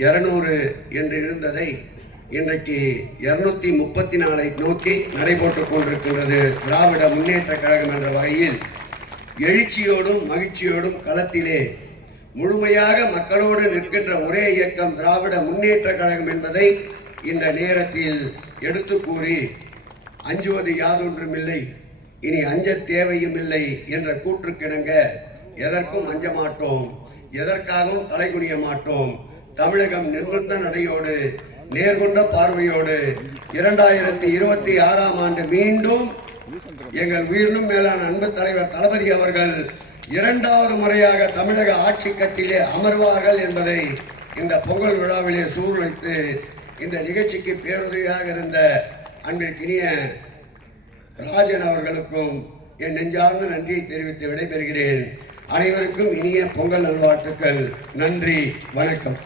200 என்று இருந்ததை இன்றைக்கு 234 நோக்கி நடைபோட்டுக் கொண்டிருக்கின்றது. திராவிட முன்னேற்ற கழகம் என்ற வகையில் எழுச்சியோடும் மகிழ்ச்சியோடும் களத்திலே முழுமையாக மக்களோடு நிற்கின்ற ஒரே இயக்கம் திராவிட முன்னேற்ற கழகம் என்பதை இந்த நேரத்தில் எடுத்து கூறி, அஞ்சுவது யாதொன்றுமில்லை, இனி அஞ்ச தேவையும் இல்லை என்ற கூற்றுக்கிணங்க எதற்கும் அஞ்ச மாட்டோம், எதற்காகவும் தலைகுனிய மாட்டோம். தமிழகம் நிர்பந்த நடையோடு நேர்கொண்ட பார்வையோடு 2026ஆம் ஆண்டு மீண்டும் எங்கள் உயிரினும் மேலான அன்பு தலைவர் தளபதி அவர்கள் 2வது முறையாக தமிழக ஆட்சி கட்டிலே அமர்வார்கள் என்பதை இந்த பொங்கல் விழாவிலே சூழ்நிலைத்து இந்த நிகழ்ச்சிக்கு பேருதவியாக இருந்த அன்பிற்கினிய ராஜன் அவர்களுக்கும் என் நெஞ்சார்ந்த நன்றியை தெரிவித்து விடைபெறுகிறேன். அனைவருக்கும் இனிய பொங்கல் நல்வாழ்த்துக்கள். நன்றி, வணக்கம்.